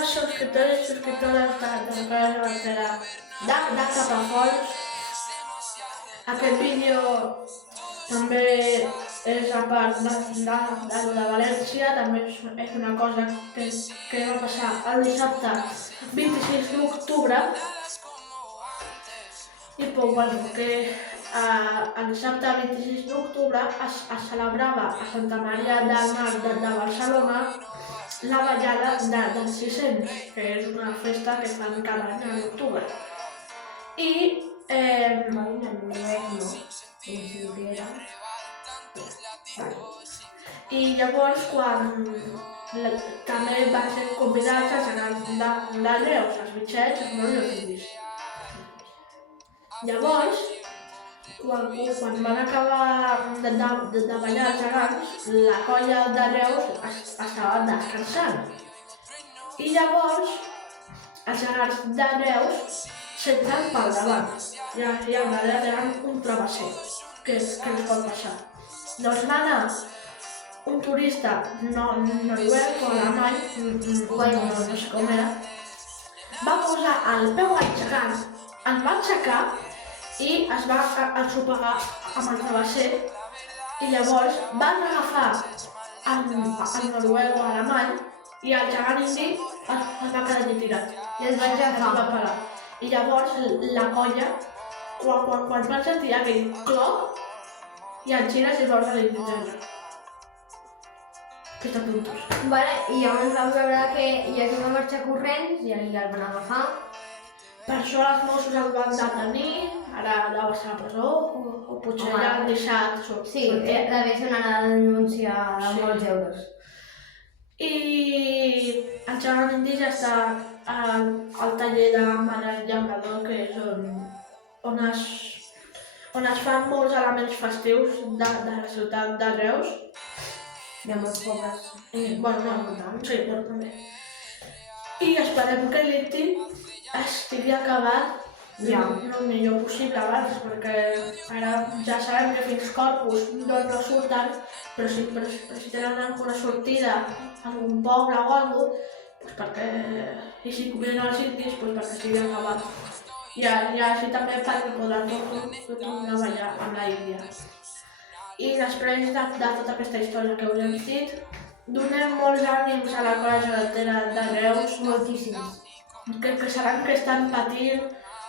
als subscriptors i subscriptores de la Gegantera de Capafonts. Aquest vídeo també és a part de València, també és una cosa que va passar el dissabte 26 d'octubre. I que el dissabte 26 d'octubre es celebrava a Santa Maria del Mar de Barcelona la ballada dels 600, que és una festa que fan cada any a l'octubre. I llavors, quan també van ser convidats els gegants de Reus, els bitxets, els moros i els indis. Llavors, quan van acabar de ballar els gegants, la colla de Reus estava descansant. I llavors, els gegants de Reus s'entren pel davant. I al darrere tenen un travesser, que els pot passar. Doncs mana, un turista noruec o alemany, no sé com era, va posar el peu al gegant, el va aixecar i es va ensopegar amb el travesser, i llavors van agafar el noruec o alemany i el gegant indi es va quedar tirat i es va parar. I llavors la colla, quan van sentir aquell clop, i el gires i es va veure l'indígena. Que està puntos. I llavors vam veure que hi havia una marxa corrents i el van agafar. Per això els Mossos el van detenir, ara deu estar a la presó, o potser l'han deixat sortir. Sí, devia ser una denúncia de molts euros. I el gegant indi ja està al taller de Manel Llaurador, que és on es fan molts elements festius de la ciutat de Reus. Hi ha molts pobres. Sí, també. I esperem que l'ITI estigui acabat el millor possible abans, perquè ara ja sabem que fins Corpus no surten, però si tenen alguna sortida a algun poble o alguna cosa, i si conviden als indis, perquè estigui acabat. I així també perquè podran tornar a ballar amb la Índia. I després de tota aquesta història que us hem dit, donem molts ànims a la colla gegantera de Reus, Moltíssims. que sabem que estan patint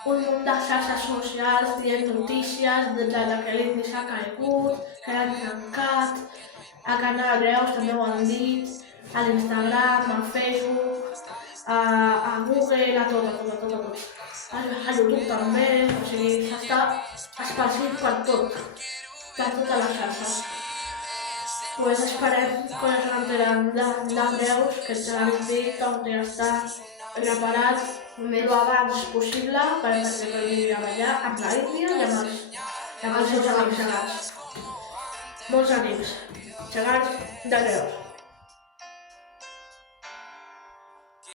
un munt de xarxes socials dient notícies de que l'indi s'ha caigut, que l'han tancat, a Canal Reus també ho han dit, a l'Instagram, a Facebook, a Google, a tot. A YouTube també, o sigui, s'està esparcint per tot, per totes les xarxes. Pues esperem que la gegantera de Reus, que ja l'hem dit, hauria d'estar preparat el abans possible perquè pugui treballar amb la Índia i amb els seus amics gegants. Molts ànims, gegants de Reus.